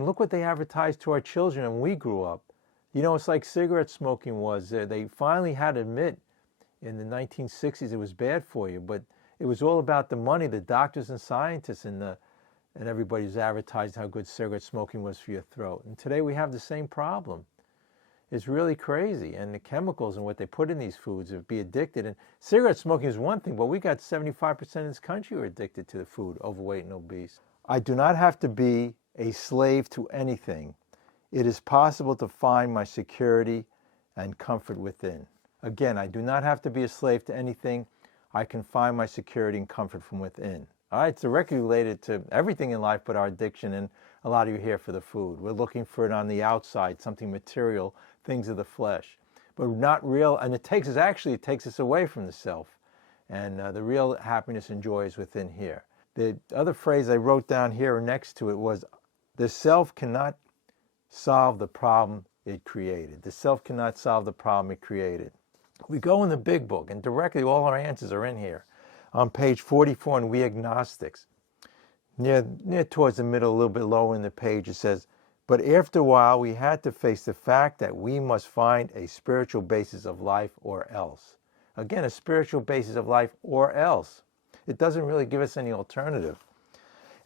Look what they advertised to our children when we grew up. You know, it's like cigarette smoking was. They finally had to admit in the 1960s it was bad for you, but it was all about the money. The doctors and scientists and everybody's advertised how good cigarette smoking was for your throat. And today we have the same problem. It's really crazy. And the chemicals and what they put in these foods would be addicted. And cigarette smoking is one thing, but we got 75% of this country who are addicted to the food, overweight and obese. I do not have to be a slave to anything. It is possible to find my security and comfort within. Again, I do not have to be a slave to anything. I can find my security and comfort from within. All right, it's directly related to everything in life but our addiction, and a lot of you here for the food. We're looking for it on the outside, something material, things of the flesh, but not real. And it takes us away from the self, and the real happiness and joy is within here. The other phrase I wrote down here next to it was, the self cannot solve the problem it created. The self cannot solve the problem it created. We go in the Big Book, and directly all our answers are in here. On page 44 in We Agnostics, near towards the middle, a little bit lower in the page, it says, but after a while we had to face the fact that we must find a spiritual basis of life or else. Again, a spiritual basis of life or else. It doesn't really give us any alternative.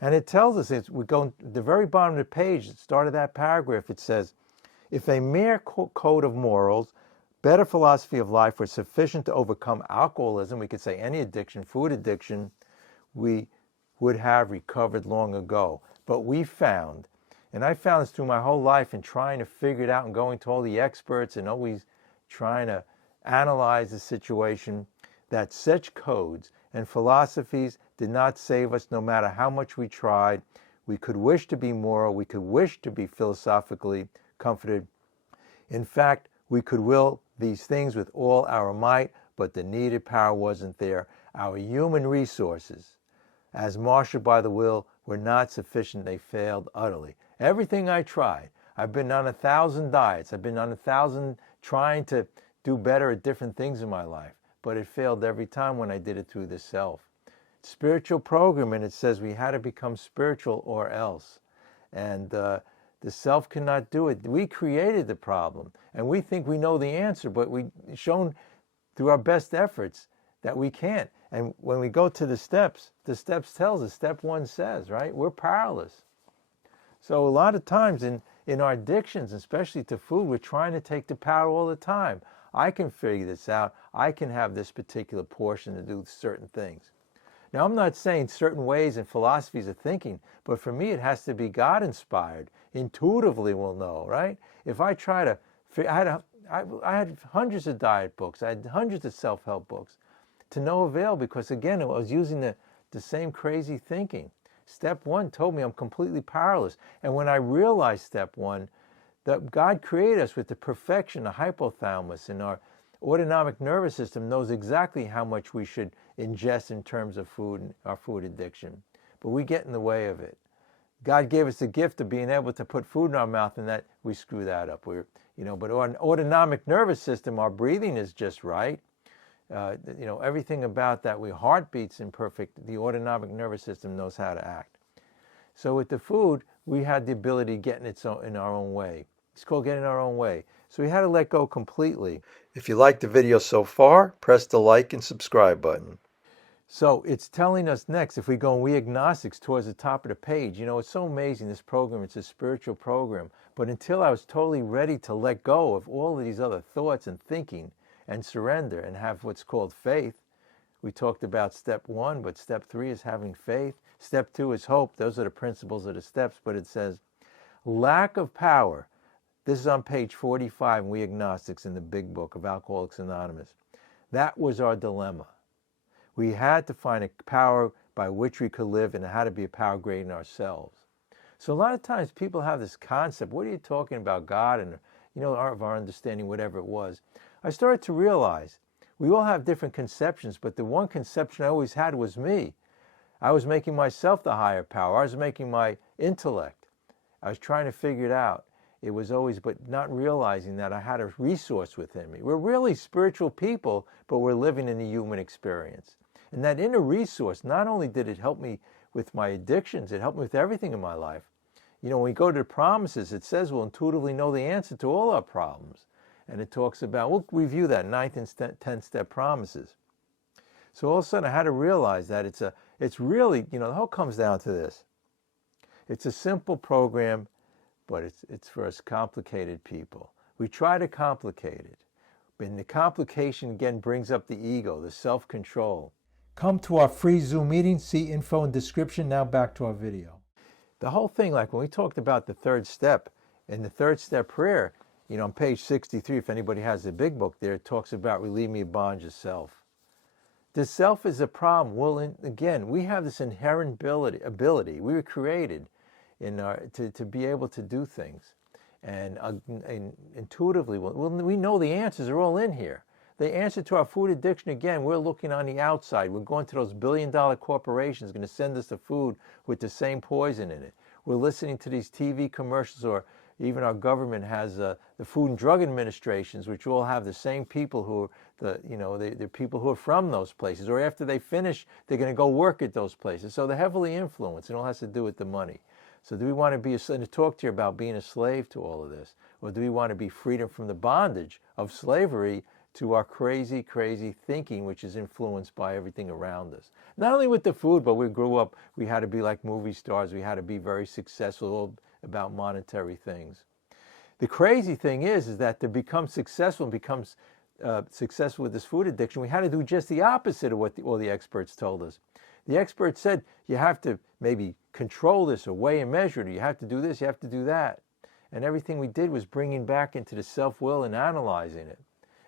And it tells us, we go to the very bottom of the page, the start of that paragraph, it says, if a mere code of morals, better philosophy of life were sufficient to overcome alcoholism, we could say any addiction, food addiction, we would have recovered long ago. But we found, and I found this through my whole life in trying to figure it out and going to all the experts and always trying to analyze the situation, that such codes and philosophies did not save us no matter how much we tried. We could wish to be moral, we could wish to be philosophically comforted. In fact, we could will these things with all our might, but the needed power wasn't there. Our human resources, as marshaled by the will, were not sufficient. They failed utterly. Everything I tried, I've been on 1,000 diets, I've been on 1,000 trying to do better at different things in my life, but it failed every time when I did it through the self. Spiritual programming, it says we had to become spiritual or else. And the self cannot do it. We created the problem, and we think we know the answer, but we've shown through our best efforts that we can't. And when we go to the steps tells us, step 1 says, right, we're powerless. So a lot of times in our addictions, especially to food, we're trying to take the power all the time. I can figure this out. I can have this particular portion to do certain things. Now, I'm not saying certain ways and philosophies of thinking, but for me, it has to be God-inspired. Intuitively we'll know, right? If I try to, I had hundreds of diet books. I had hundreds of self-help books to no avail because, again, I was using the same crazy thinking. Step 1 told me I'm completely powerless. And when I realized step 1, that God created us with the perfection, the hypothalamus, and our autonomic nervous system knows exactly how much we should ingest in terms of food and our food addiction. But we get in the way of it. God gave us the gift of being able to put food in our mouth, and that we screw that up. But our autonomic nervous system, our breathing is just right. Everything about that, heart beats imperfect. The autonomic nervous system knows how to act. So with the food, we had the ability to get in our own way. It's called getting our own way. So we had to let go completely. If you liked the video so far, press the like and subscribe button. So it's telling us next, if we go in We Agnostics towards the top of the page, it's so amazing, this program, it's a spiritual program. But until I was totally ready to let go of all of these other thoughts and thinking and surrender and have what's called faith, we talked about step 1, but step 3 is having faith. Step 2 is hope. Those are the principles of the steps. But it says, lack of power. This is on page 45 in We Agnostics in the Big Book of Alcoholics Anonymous. That was our dilemma. We had to find a power by which we could live, and it had to be a power greater than ourselves. So a lot of times people have this concept, what are you talking about, God, and our understanding, whatever it was. I started to realize we all have different conceptions, but the one conception I always had was me. I was making myself the higher power. I was making my intellect. I was trying to figure it out. It was always, but not realizing that I had a resource within me. We're really spiritual people, but we're living in the human experience. And that inner resource, not only did it help me with my addictions, it helped me with everything in my life. When we go to the promises, it says we'll intuitively know the answer to all our problems. And it talks about, we'll review that 9th and 10th step promises. So all of a sudden I had to realize that it's really, the whole comes down to this. It's a simple program, but it's for us complicated people. We try to complicate it. And the complication, again, brings up the ego, the self-control. Come to our free Zoom meeting. See info in description. Now back to our video. The whole thing, like when we talked about the 3rd step, in the 3rd step prayer, on page 63, if anybody has the Big Book there, it talks about relieve me of bondage of self. The self is a problem. Well, again, we have this inherent ability. We were created to be able to do things. And intuitively, we know the answers are all in here. The answer to our food addiction, again, we're looking on the outside. We're going to those billion-dollar corporations going to send us the food with the same poison in it. We're listening to these TV commercials, or even our government has the Food and Drug Administrations, which all have the same people who are the people who are from those places. Or after they finish, they're going to go work at those places. So they're heavily influenced. It all has to do with the money. So do we want to be to talk to you about being a slave to all of this? Or do we want to be freedom from the bondage of slavery to our crazy, crazy thinking, which is influenced by everything around us? Not only with the food, but we grew up, we had to be like movie stars. We had to be very successful, all about monetary things. The crazy thing is that to become successful and become successful with this food addiction, we had to do just the opposite of what all the experts told us. The experts said you have to maybe control this or weigh and measure it. You have to do this, you have to do that. And everything we did was bringing back into the self-will and analyzing it,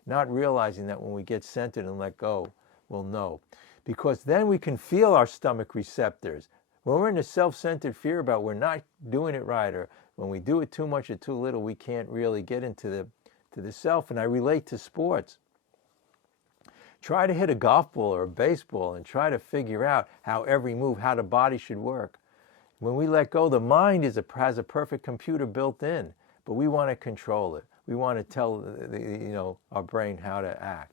not realizing that when we get centered and let go, we'll know. Because then we can feel our stomach receptors. When we're in a self-centered fear about we're not doing it right, or when we do it too much or too little, we can't really get into the self. And I relate to sports. Try to hit a golf ball or a baseball and try to figure out how every move, how the body should work. When we let go, the mind has a perfect computer built in, but we want to control it. We want to tell our brain how to act.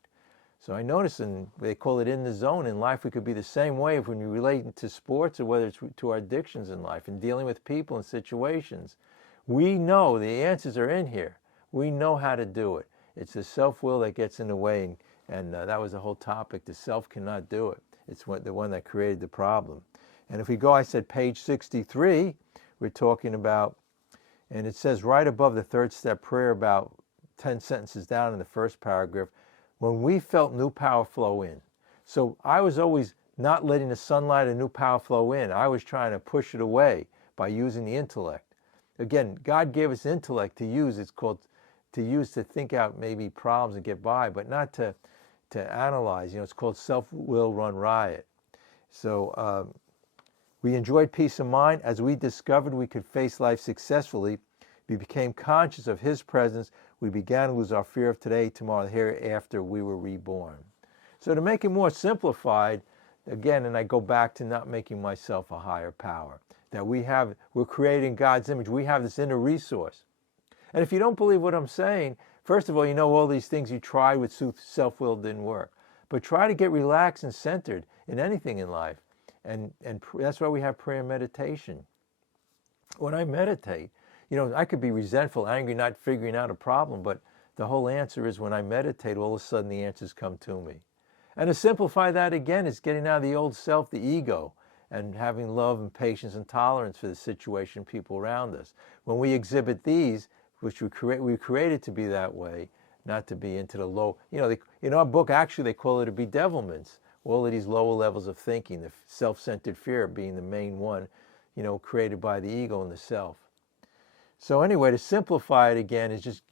So I notice, and they call it in the zone. In life, we could be the same way when we relate to sports, or whether it's to our addictions in life and dealing with people and situations. We know the answers are in here. We know how to do it. It's the self-will that gets in the way, and that was the whole topic. The self cannot do it. It's the one that created the problem. And if we go, I said page 63, we're talking about, and it says right above the 3rd step prayer, about 10 sentences down in the first paragraph, when we felt new power flow in. So I was always not letting the sunlight and new power flow in. I was trying to push it away by using the intellect. Again, God gave us intellect to use. It's called to use to think out maybe problems and get by, but not to analyze. It's called self-will run riot. So we enjoyed peace of mind. As we discovered we could face life successfully, we became conscious of His presence. We began to lose our fear of today, tomorrow, hereafter. We were reborn. So to make it more simplified, again, and I go back to not making myself a higher power, that we're creating God's image. We have this inner resource. And if you don't believe what I'm saying, first of all, all these things you tried with self-will didn't work. But try to get relaxed and centered in anything in life. And that's why we have prayer and meditation. When I meditate, I could be resentful, angry, not figuring out a problem, but the whole answer is when I meditate, all of a sudden the answers come to me. And to simplify that again is getting out of the old self, the ego, and having love and patience and tolerance for the situation, people around us. When we exhibit these, which we created to be that way, not to be into the low, in our book, actually, they call it a bedevilments. All of these lower levels of thinking, the self-centered fear being the main one, created by the ego and the self. So anyway, to simplify it again is just,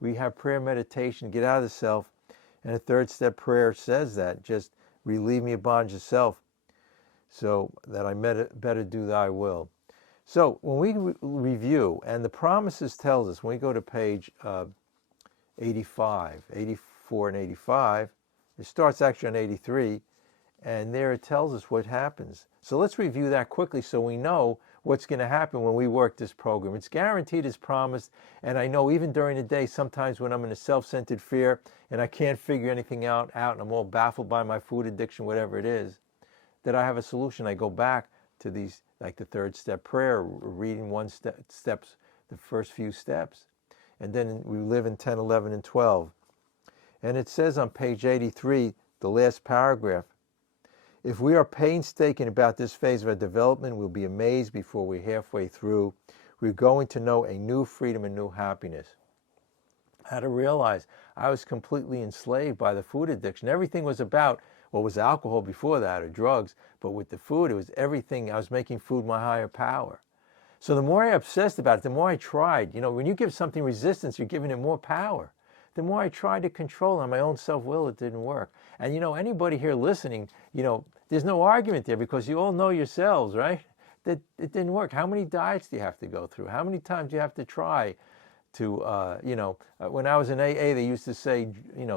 we have prayer meditation, get out of the self, and a 3rd step prayer says that, just relieve me of bondage of self, so that I better do thy will. So when we review, and the promises tells us, when we go to page 84 and 85, it starts actually on 83, and there it tells us what happens. So let's review that quickly so we know what's going to happen when we work this program. It's guaranteed as promised, and I know even during the day, sometimes when I'm in a self-centered fear and I can't figure anything out and I'm all baffled by my food addiction, whatever it is, that I have a solution. I go back to like the third step prayer, reading steps, the first few steps. And then we live in 10, 11, and 12. And it says on page 83, the last paragraph, if we are painstaking about this phase of our development, we'll be amazed before we're halfway through. We're going to know a new freedom and new happiness. I had to realize I was completely enslaved by the food addiction. Everything was about, well, it was alcohol before that or drugs, but with the food, it was everything. I was making food my higher power. So the more I obsessed about it, the more I tried. When you give something resistance, you're giving it more power. The more I tried to control on my own self-will, it didn't work. And anybody here listening, there's no argument there because you all know yourselves, right? That it didn't work. How many diets do you have to go through? How many times do you have to try to, when I was in AA, they used to say,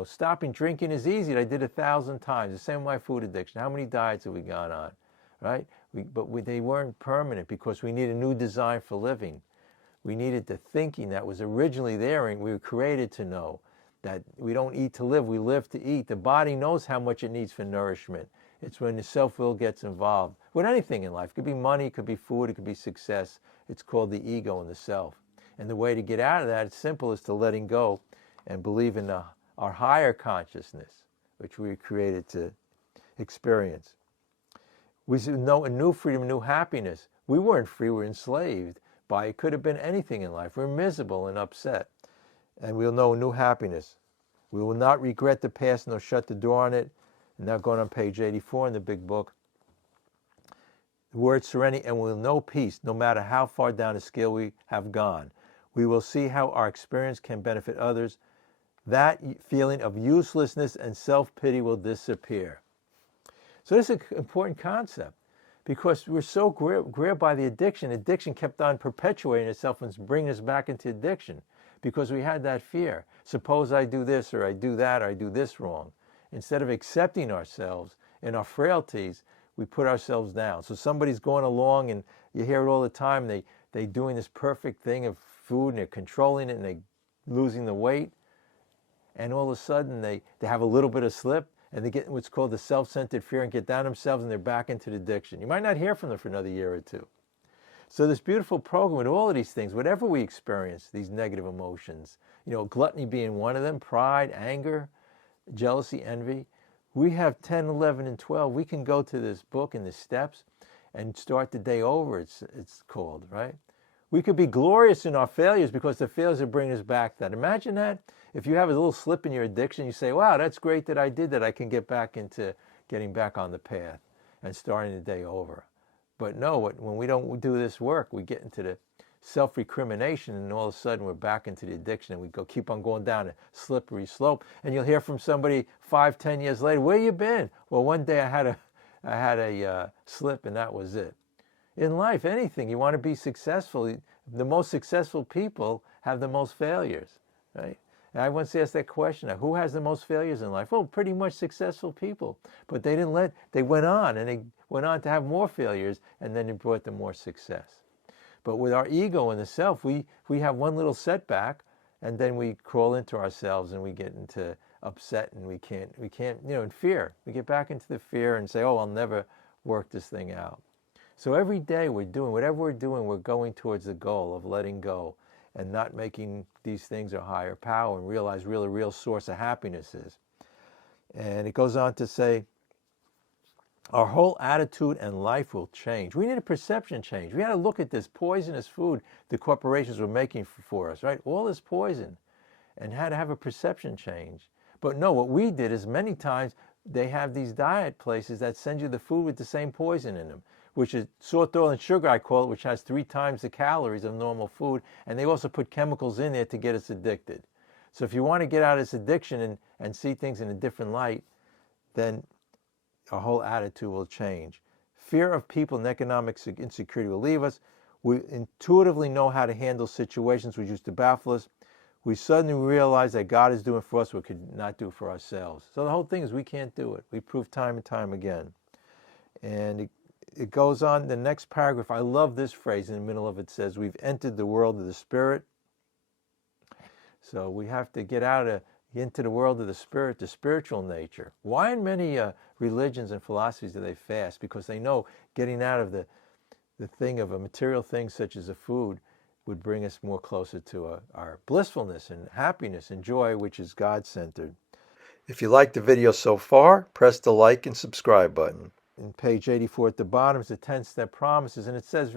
stopping drinking is easy. I did 1,000 times. The same with my food addiction. How many diets have we gone on, right? They weren't permanent because we need a new design for living. We needed the thinking that was originally there, and we were created to know that we don't eat to live, we live to eat. The body knows how much it needs for nourishment. It's when the self-will gets involved. With anything in life, it could be money, it could be food, it could be success. It's called the ego and the self. And the way to get out of that, it's simple, is to letting go and believe in our higher consciousness, which we were created to experience. We know a new freedom, a new happiness. We weren't free, we were enslaved by it. Could have been anything in life. We're miserable and upset. And we'll know a new happiness. We will not regret the past nor shut the door on it. And now going on page 84 in the Big Book. The word serenity, and we'll know peace no matter how far down the scale we have gone. We will see how our experience can benefit others. That feeling of uselessness and self-pity will disappear. So this is an important concept because we're so grabbed by the addiction. Addiction kept on perpetuating itself and bringing us back into addiction because we had that fear. Suppose I do this or I do that or I do this wrong. Instead of accepting ourselves and our frailties, we put ourselves down. So somebody's going along and you hear it all the time. They're doing this perfect thing of food and they're controlling it and they're losing the weight. And all of a sudden they have a little bit of slip and they get what's called the self-centered fear and get down themselves and they're back into the addiction. You might not hear from them for another year or two. So this beautiful program with all of these things, whatever we experience, these negative emotions, gluttony being one of them, pride, anger, jealousy, envy, we have 10, 11, and 12. We can go to this book and the steps and start the day over, it's called, right? We could be glorious in our failures because the failures are bringing us back to that. Imagine that. If you have a little slip in your addiction, you say, wow, that's great that I did that. I can get back into getting back on the path and starting the day over. But no, when we don't do this work, we get into the self-recrimination and all of a sudden we're back into the addiction and we keep on going down a slippery slope. And you'll hear from somebody 5, 10 years later, where you been? Well, one day I had a slip and that was it. In life, anything, you want to be successful. The most successful people have the most failures, right? And I once asked that question, who has the most failures in life? Well, pretty much successful people. But they went on and they went on to have more failures and then it brought them more success. But with our ego and the self, we have one little setback and then we crawl into ourselves and we get into upset and we can't, in fear. We get back into the fear and say, oh, I'll never work this thing out. So every day whatever we're doing, we're going towards the goal of letting go and not making these things our higher power and realize really real source of happiness is. And it goes on to say, our whole attitude and life will change. We need a perception change. We got to look at this poisonous food the corporations were making for us, right? All this poison, and had to have a perception change. But no, what we did is many times they have these diet places that send you the food with the same poison in them, which is salt, oil, and sugar, I call it, which has 3 times the calories of normal food. And they also put chemicals in there to get us addicted. So if you want to get out of this addiction and see things in a different light, then our whole attitude will change. Fear of people and economic insecurity will leave us. We intuitively know how to handle situations which used to baffle us. We suddenly realize that God is doing for us what we could not do for ourselves. So the whole thing is we can't do it. We prove time and time again. And it goes on, the next paragraph, I love this phrase in the middle of it, says, we've entered the world of the Spirit. So we have to get into the world of the Spirit, the spiritual nature. Why in many religions and philosophies do they fast? Because they know getting out of the thing of a material thing such as a food would bring us more closer to our blissfulness and happiness and joy, which is God-centered. If you liked the video so far, press the like and subscribe button. In page 84 at the bottom is the 10-step promises, and it says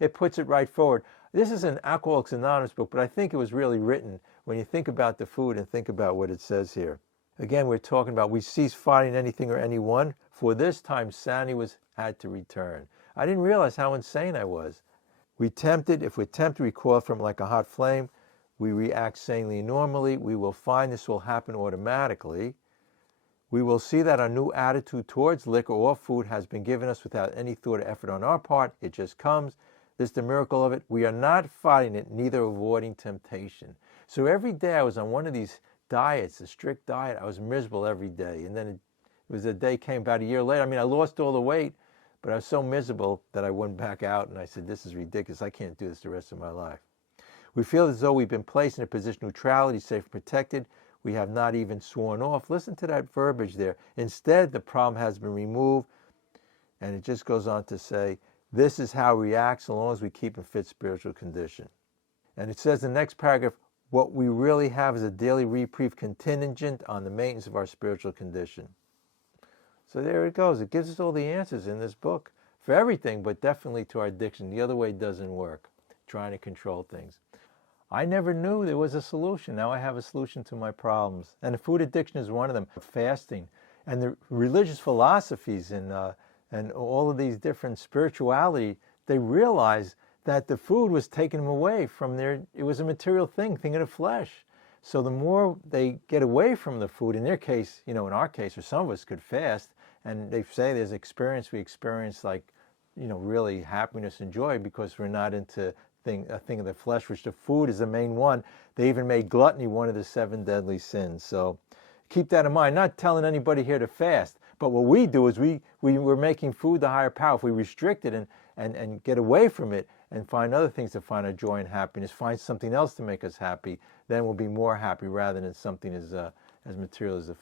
it puts it right forward. This is an Alcoholics Anonymous book, but I think it was really written when you think about the food and think about what it says here. Again, we're talking about we cease fighting anything or anyone, for this time sanity had to return. I didn't realize how insane I was. If we're tempted, recoil from like a hot flame. We react sanely and normally. We will find this will happen automatically. We will see that our new attitude towards liquor or food has been given us without any thought or effort on our part. It just comes. This is the miracle of it. We are not fighting it, neither avoiding temptation. So every day I was on one of these diets, a strict diet. I was miserable every day. And then it was a day came about a year later. I mean, I lost all the weight, but I was so miserable that I went back out and I said, this is ridiculous. I can't do this the rest of my life. We feel as though we've been placed in a position of neutrality, safe and protected. We have not even sworn off. Listen to that verbiage there. Instead, the problem has been removed. And it just goes on to say, this is how we react so long as we keep in fit spiritual condition. And it says in the next paragraph, what we really have is a daily reprieve contingent on the maintenance of our spiritual condition. So there it goes. It gives us all the answers in this book for everything, but definitely to our addiction. The other way doesn't work, trying to control things. I never knew there was a solution. Now I have a solution to my problems. And the food addiction is one of them. Fasting and the religious philosophies and all of these different spirituality, they realized that the food was taking them away from it was a material thing of the flesh. So the more they get away from the food, in their case, in our case, or some of us could fast, and they say we experience like, really happiness and joy because we're not into a thing of the flesh, which the food is the main one. They even made gluttony one of the 7 deadly sins. So keep that in mind. Not telling anybody here to fast, but what we do is we're making food the higher power. If we restrict it and get away from it and find other things to find our joy and happiness, find something else to make us happy, then we'll be more happy rather than something as material as the food.